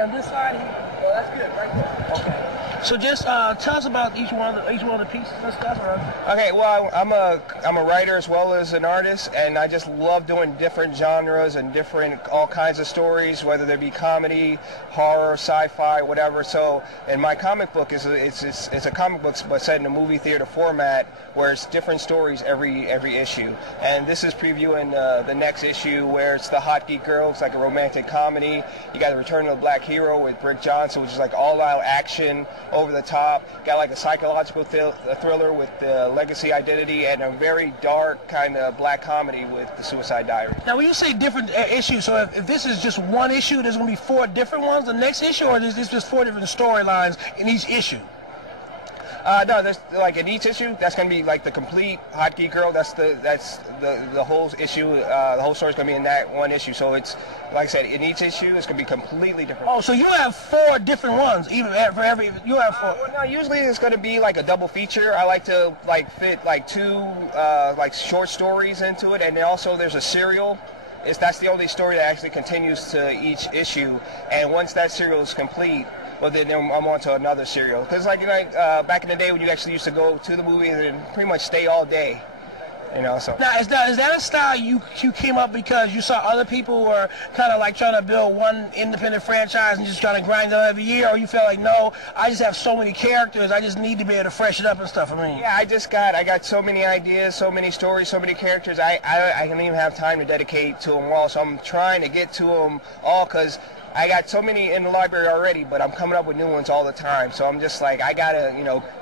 On this side here. Well, that's good, right there. Okay. So just tell us about each one of the pieces and stuff. Okay, well, I'm a writer as well as an artist, and I just love doing different genres and all kinds of stories, whether they be comedy, horror, sci-fi, whatever. So, and my comic book it's a comic book but set in a movie theater format where it's different stories every issue. And this is previewing the next issue where it's the Hot Geek Girl. It's like a romantic comedy. You got the Return of the Black Hero with Rick Johnson, which is like all-out action, over the top. Got like a psychological thriller with the Legacy Identity, and a very dark kind of black comedy with the Suicide Diaries. Now, when you say different issues, so if this is just one issue, there's going to be 4 different ones the next issue, or is this just 4 different storylines in each issue? No, there's like in each issue, that's gonna be like the complete Hot Geek Girl. That's the whole issue. The whole story's gonna be in that one issue. So it's like I said, in each issue, it's gonna be completely different. Oh, so you have 4 different ones, even for every. You have 4. Well, no, usually it's gonna be like a double feature. I like to fit like 2 like short stories into it, and then also there's a serial. That's the only story that actually continues to each issue, and once that serial is complete, well, then I'm on to another serial. Because like back in the day when you actually used to go to the movies and pretty much stay all day, you know. So now is that a style you came up because you saw other people were kind of like trying to build one independent franchise and just trying to grind it out every year, or you felt like, no, I just have so many characters, I just need to be able to freshen up and stuff? I mean, yeah, I got so many ideas, so many stories, so many characters. I don't even have time to dedicate to them all. So I'm trying to get to them all because I got so many in the library already, but I'm coming up with new ones all the time. So I'm just like, I gotta,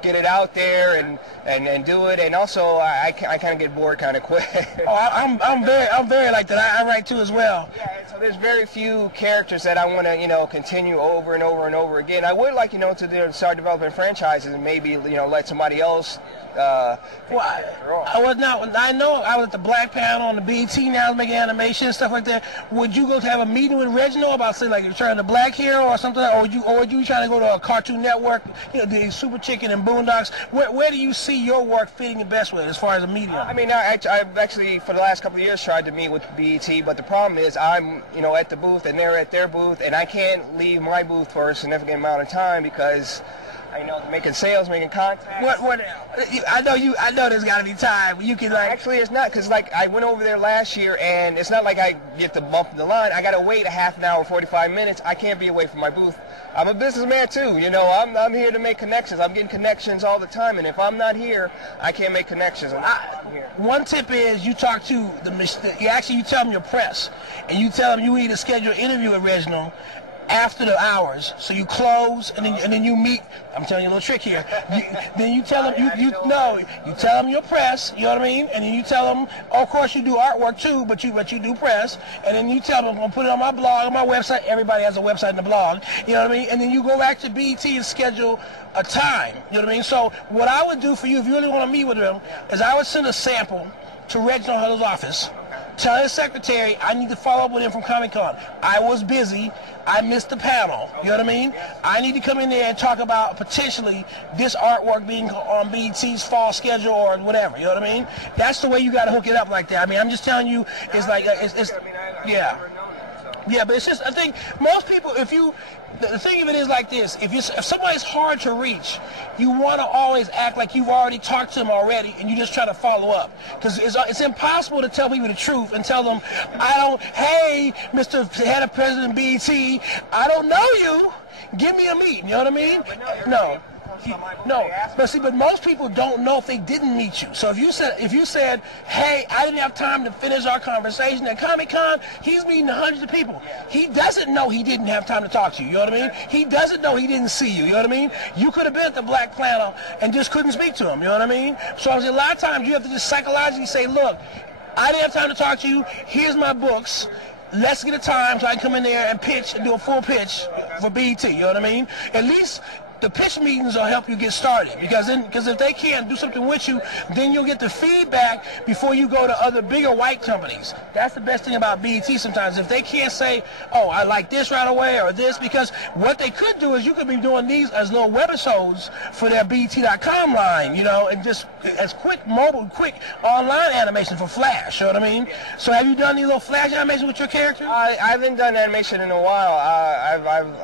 get it out there and do it. And also, I kind of get bored kind of quick. Oh, I'm very like that. I write too as well. Yeah. So there's very few characters that I want to, continue over and over and over again. I would like, to start developing franchises and maybe, let somebody else. I know I was at the Black panel on the B.E.T. now making animation and stuff like that. Would you go to have a meeting with Reginald about, say, like Return of the Black Hero or something, or would you trying to go to a Cartoon Network, the Super Chicken and Boondocks? Where do you see your work fitting the best with as far as a medium? I mean, I've actually for the last couple of years tried to meet with B.E.T., but the problem is I'm at the booth and they're at their booth, and I can't leave my booth for a significant amount of time because making sales, making contacts. I know there's got to be time. You can Actually, it's not, because I went over there last year, and it's not like I get to bump the line. I got to wait a half an hour, 45 minutes. I can't be away from my booth. I'm a businessman too. I'm here to make connections. I'm getting connections all the time, and if I'm not here, I can't make connections. One tip is you talk to you tell them your press, and you tell them you need to schedule an interview with Reginald after the hours, so you close and then you meet. I'm telling you a little trick here. Then you tell them you tell them your press, you know what I mean, and then you tell them, of course you do artwork too, but you do press, and then you tell them I'm gonna put it on my blog, on my website. Everybody has a website and a blog, you know what I mean, and then you go back to B.E.T. and schedule a time, you know what I mean. So what I would do for you if you really want to meet with them is I would send a sample to Reginald Huddle's office. Tell his secretary I need to follow up with him from Comic-Con. I was busy. I missed the panel. You know what I mean? I need to come in there and talk about potentially this artwork being on B.E.T.'s fall schedule or whatever. You know what I mean? That's the way you got to hook it up like that. I mean, I'm just telling you, it's like, yeah. Yeah, but it's just, I think most people, the thing of it is like this, if somebody's hard to reach, you want to always act like you've already talked to them already and you just try to follow up. Because it's impossible to tell people the truth and tell them, hey, Mr. Head of President B.E.T., I don't know you, give me a meet, you know what I mean? No, but most people don't know if they didn't meet you. So if you said, hey, I didn't have time to finish our conversation at Comic-Con, he's meeting hundreds of people. He doesn't know he didn't have time to talk to you, you know what I mean? He doesn't know he didn't see you, you know what I mean? You could have been at the Black Panel and just couldn't speak to him, you know what I mean? So a lot of times you have to just psychologically say, look, I didn't have time to talk to you, here's my books. Let's get a time so I can come in there and pitch and do a full pitch for B.E.T., you know what I mean? At least the pitch meetings will help you get started, because if they can't do something with you, then you'll get the feedback before you go to other bigger white companies. That's the best thing about BET sometimes. If they can't say, oh, I like this right away or this, because what they could do is you could be doing these as little webisodes for their BET.com line, you know, and just as quick mobile, quick online animation for Flash, you know what I mean? So have you done these little Flash animations with your character? I haven't done animation in a while.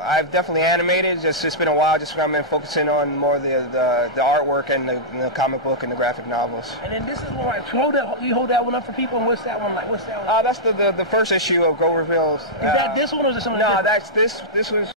I've definitely animated. It's been a while. Just I've been focusing on more the artwork and the comic book and the graphic novels. And then this is one. You hold that one up for people. And what's that one like? What's that one? That's the first issue of Go Reveals. Is that this one or is it something? No, different? that's this. This was.